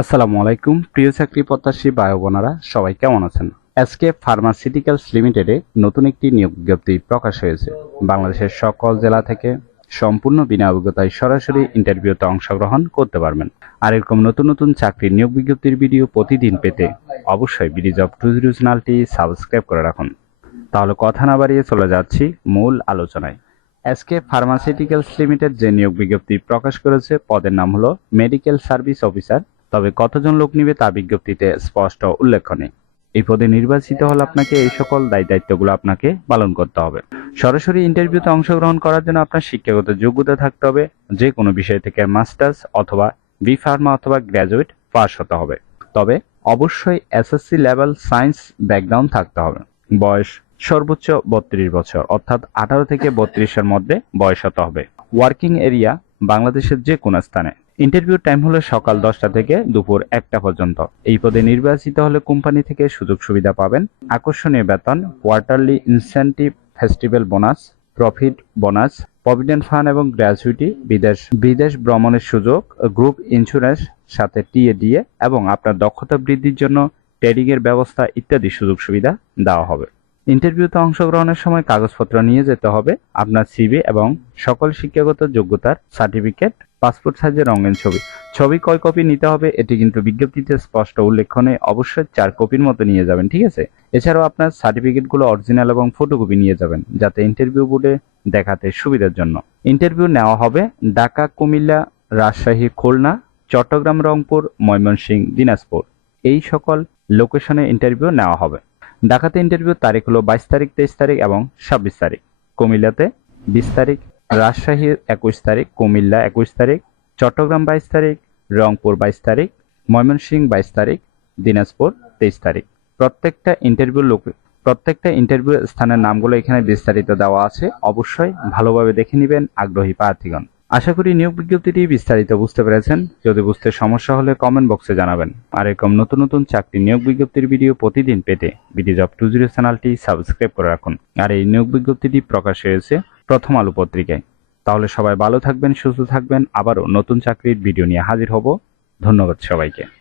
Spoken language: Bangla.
আসসালামু আলাইকুম, প্রিয় চাকরি প্রত্যাশী ও বোনেরা, সবাই কেমন আছেন? এসকে ফার্মাসিউটিক্যালস লিমিটেডে নতুন একটি নিয়োগ বিজ্ঞপ্তি প্রকাশ হয়েছে। বাংলাদেশের সকল জেলা থেকে সম্পূর্ণ বিনা অভিজ্ঞতায় সরাসরি ইন্টারভিউতে অংশগ্রহণ করতে পারবেন। আর এরকম নতুন নতুন চাকরির নিয়োগ বিজ্ঞপ্তির ভিডিও প্রতিদিন পেতে অবশ্যই বিডি জব টু জিরো চ্যানেলটি সাবস্ক্রাইব করে রাখুন। তাহলে কথা না বাড়িয়ে চলে যাচ্ছি মূল আলোচনায়। এসকে ফার্মাসিউটিক্যালস লিমিটেড যে নিয়োগ বিজ্ঞপ্তি প্রকাশ করেছে, পদের নাম হলো মেডিকেল সার্ভিস অফিসার তবে কতজন লোক নিবে তা বিজ্ঞপ্তিতে স্পষ্ট উল্লেখ নেই এই পদে নির্বাচিত হলে আপনাকে এই সকল দায় দায়িত্বগুলো আপনাকে পালন করতে হবে। সরাসরি ইন্টারভিউতে অংশগ্রহণ করার জন্য আপনার শিক্ষাগত যোগ্যতা থাকতে হবে, যে কোনো বিষয় থেকে মাস্টার্স অথবা বি ফার্মা অথবা গ্র্যাজুয়েট পাস হতে হবে। তবে অবশ্যই এসএসসি লেভেল সায়েন্স ব্যাকগ্রাউন্ড থাকতে হবে। বয়স সর্বোচ্চ বত্রিশ বছর, অর্থাৎ আঠারো থেকে বত্রিশের মধ্যে বয়স হতে হবে। ওয়ার্কিং এরিয়া বাংলাদেশের যে কোনো স্থানে। ইন্টারভিউ টাইম হলো সকাল দশটা থেকে দুপুর একটা পর্যন্ত। এই পদে নির্বাচিত হলে কোম্পানি থেকে সুযোগ সুবিধা পাবেন। আকর্ষণীয় বেতন quarterly incentive festival bonus profit bonus provident fund এবং গ্র্যাচুইটি বিদেশ বিদেশ ভ্রমণের সুযোগ গ্রুপ ইন্স্যুরেন্স সাথে টিএডিএ এবং আপনার দক্ষতা বৃদ্ধির জন্য ট্রেডিংয়ের ব্যবস্থা ইত্যাদি সুযোগ সুবিধা দেওয়া হবে। ইন্টারভিউতে অংশগ্রহণের সময় কাগজপত্র নিয়ে যেতে হবে, আপনার সিভি এবং সকল শিক্ষাগত যোগ্যতার সার্টিফিকেট, পাসপোর্ট সাইজের রঙিন ছবি। ছবি কয় কপি নিতে হবে, এটি কিন্তু বিজ্ঞপ্তিতে স্পষ্ট উল্লেখনে অবশ্যই চার কপির মতো নিয়ে যাবেন, ঠিক আছে? এছাড়াও আপনার সার্টিফিকেটগুলো অরিজিনাল এবং ফটোকপি নিয়ে যাবেন, যাতে ইন্টারভিউ বোর্ডে দেখাতে সুবিধার জন্য। ইন্টারভিউ নেওয়া হবে ঢাকা, কুমিল্লা, রাজশাহী, খুলনা, চট্টগ্রাম, রংপুর, ময়মনসিংহ, দিনাজপুর। এই সকল লোকেশনে ইন্টারভিউ নেওয়া হবে। ঢাকাতে ইন্টারভিউ তারিখ হলো বাইশ তারিখ, তেইশ তারিখ এবং ছাব্বিশ তারিখ। কুমিল্লাতে বিশ তারিখ রাজশাহী একুশ তারিখ, কুমিল্লা একুশ তারিখ, চট্টগ্রাম বাইশ তারিখ, রংপুর বাইশ তারিখ, ময়মনসিংহ বাইশ তারিখ, দিনাজপুর তেইশ তারিখ। প্রত্যেকটা ইন্টারভিউ লোক, প্রত্যেকটা ইন্টারভিউ স্থানের নামগুলো এখানে বিস্তারিত দেওয়া আছে। অবশ্যই ভালোভাবে দেখে নেবেন আগ্রহী প্রার্থীগণ। আশা করি নিয়োগ বিজ্ঞপ্তিটি বিস্তারিত বুঝতে পেরেছেন। যদি বুঝতে সমস্যা হলে কমেন্ট বক্সে জানাবেন। আর এরকম নতুন নতুন চাকরি নিয়োগ বিজ্ঞপ্তির ভিডিও প্রতিদিন পেতে বিডি জব টু জিরো চ্যানেলটি সাবস্ক্রাইব করে রাখুন। আর এই নিয়োগ বিজ্ঞপ্তিটি প্রকাশ হয়েছে প্রথম আলো পত্রিকায়। তাহলে সবাই ভালো থাকবেন, সুস্থ থাকবেন। আবারও নতুন চাকরির ভিডিও নিয়ে হাজির হব। ধন্যবাদ সবাইকে।